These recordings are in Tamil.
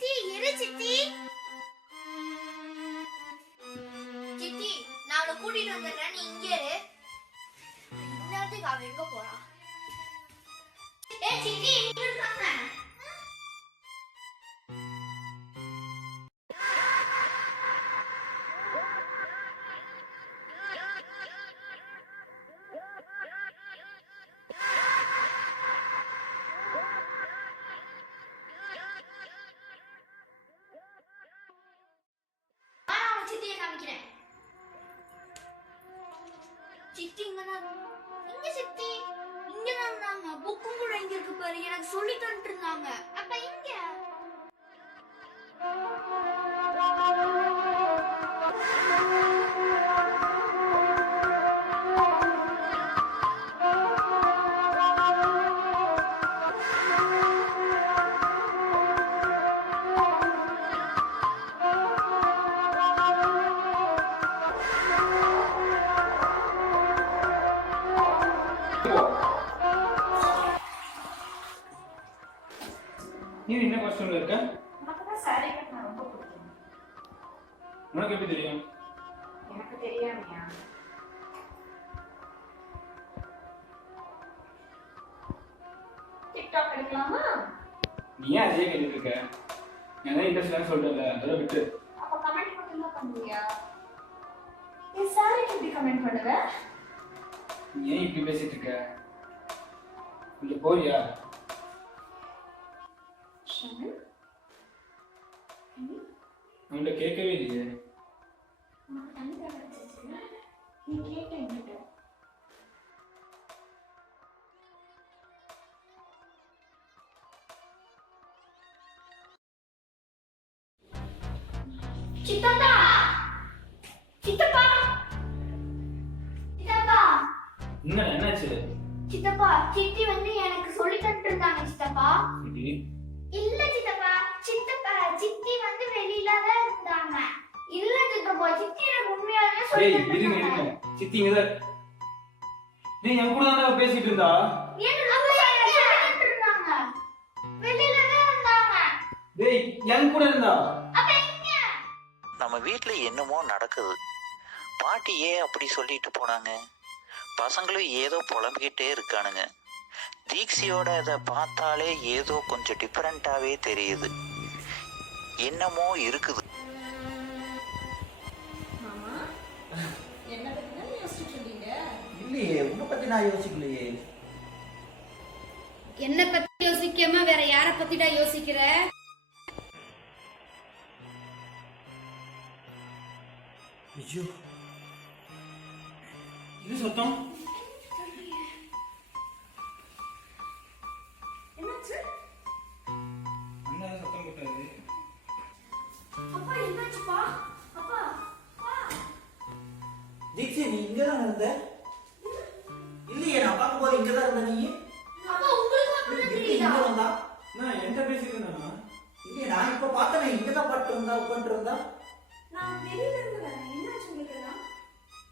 சித்தி இரு சித்தி. சித்தி நான் அவளை கூட்டிட்டு வந்துடுறேன், நீ இங்கே இரு. இன்னத்துக்கு அவ எங்க போறா? சித்தி இங்க இருக்காங்க. சித்தியை காமிக்கிறேன். சித்தி இங்க சித்தி இங்க இருந்தாங்க. புக்கும் கூட இங்க இருக்கு பாரு, எனக்கு சொல்லி தந்துட்டு இருந்தாங்க. அப்ப இங்க நீ என்ன காஸ்டியூம்ல இருக்க? எனக்கு தான் சாரி கட்டினா ரொம்ப பிடிக்கும். உனக்கு எப்படி தெரியும்? எனக்கு தெரியாமையா? டிக்டாக் எடுக்கலாமா? நீ ஏன் அதே கேட்டுட்டு இருக்க? நான் தான் இன்ட்ரெஸ்ட் சொல்லிட்டேன்ல, அதெல்லாம் விட்டு. அப்ப கமெண்ட் மட்டும் தான் பண்ணுவியா? என் சாரிக்கு எப்படி கமெண்ட் பண்ணுவ? நீ ஏன் இப்படி பேசிட்டு இருக்க? கொஞ்சம் போறியா? அவன்கிட்ட கேட்கவே இல்லையே. நீ கேட்ட என்கிட்ட. சித்தப்பா சித்தப்பா சித்தப்பா என்னாச்சு? சித்தப்பா சித்தி எனக்கு சொல்லி தந்துட்டு இருந்தாங்க சித்தப்பா. இல்ல சித்தப்பா, சித்தி வெளியில தான் இருந்தாங்க. இல்ல சித்தப்பா, சித்தி எனக்கு உண்மையாவே சொல்லி தந்தாங்க. சித்தி இங்க தான். நீ என் கூட தான் பேசிட்டு இருந்தா? வெளியில தான் இருந்தாங்க. டேய் என் கூட இருந்தா? அப்ப எங்க? நம்ம வீட்ல என்னமோ நடக்குது. பாட்டி ஏன் அப்படி சொல்லிட்டு போனாங்க? பசங்களும் ஏதோ புலம்பிக்கிட்டே இருக்கானுங்க. தீக்ஷியோட இதை பார்த்தாலே ஏதோ கொஞ்சம் டிஃபரெண்டாவே தெரியுது. என்னமோ இருக்குது. இல்லையே, உன்னை பத்தி நான் யோசிக்கலையே. என்ன பத்தி யோசிக்காம வேற யார பத்திடா யோசிக்கிற? ஐயோ, இது சத்தம். என்னாச்சு? என்ன சத்தம் போட்டாரு? அப்பா என்னாச்சுப்பா? அப்பா தீக்ஷி நீ இங்கதான் இருந்த? இல்லையே, நான் பார்க்கும்போது இங்கதான் இருந்த. நீ அப்பா உங்களுக்கு அப்படிதான் தெரியுதா? இங்க வந்தா? நான் என்கிட்ட பேசிட்டு இருந்தானா? இல்லையே, நான் இப்ப பார்த்தேன் இங்கதான் பட்டு இருந்தா, உட்காந்து இருந்தா. நான் வெளியில இருந்து வரேன். என்னாச்சு உங்களுக்கு?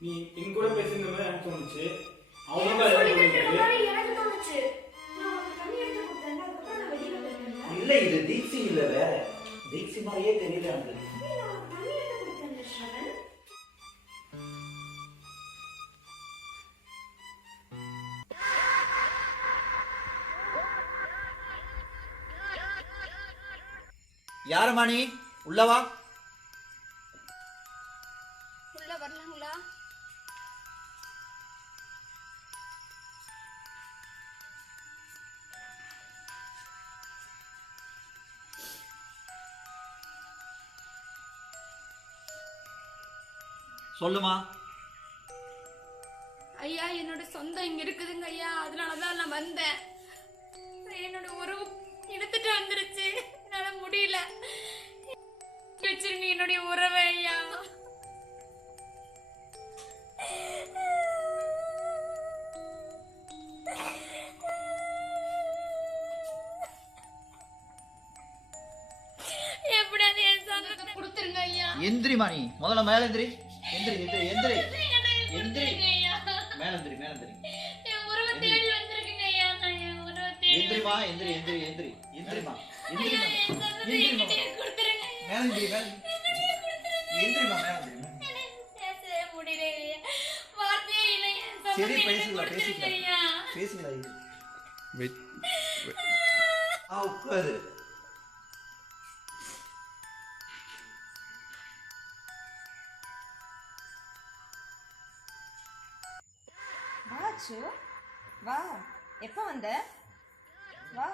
நீ என் கூட பேசின மாதிரி எனக்கு தோணுச்சு. எனக்கு சொல்லி தந்துட்டு மாதிரி எனக்கு தோணுச்சு. நான் உங்களுக்கு தண்ணி எடுத்து கொடுத்தேன், அதுக்கப்புறம் நான் வெளியில போயிட்டேன். இல்ல, இது தீக்ஷி இல்ல, வேற தீக்ஷி மாதிரியே தெரியல எனக்கு. நான் உங்களுக்கு தண்ணி எடுத்து கொடுத்தேன் ஸ்ரவன். யாரம்மா நீ? உள்ளவா. உள்ள வரலாங்களா? சொல்லுமா. ஐயா என்னோட சொந்தம் இங்க இருக்குதுங்க ஐயா, அதனாலதான் நான் வந்தேன். என்னோட உறவு எடுத்துட்டு வந்துருச்சு, என்னால முடியல. வச்சிருங்க என்னுடைய உறவை ஐயா. எப்படியாவது என் சொந்தத்தை கொடுத்துருங்க ஐயா. எந்திரிமா, நீ முதல்ல மேல எந்திரி. எந்திரி எந்திரி எந்திரி எந்திரி. மேல எந்திரி மேல எந்திரி. என் உறவை தேடி வந்திருக்கீங்க ஐயா. நான் என் உறவை தேடி. எந்திரிமா, எந்திரி எந்திரி எந்திரி. எந்திரிமா ஐயா, எந்திரிமா என் சொந்தத்தை எந்திரிமா. என்கிட்டயே மேல எந்திரி மேல எந்திரிமா மேல எந்திரி பேசவே முடியலையா வார்த்தையே இல்லையா சரி பேசிக்கலாம் இது வெயிட் உட்காரு வா அச்சு வா எப்போ வந்த வா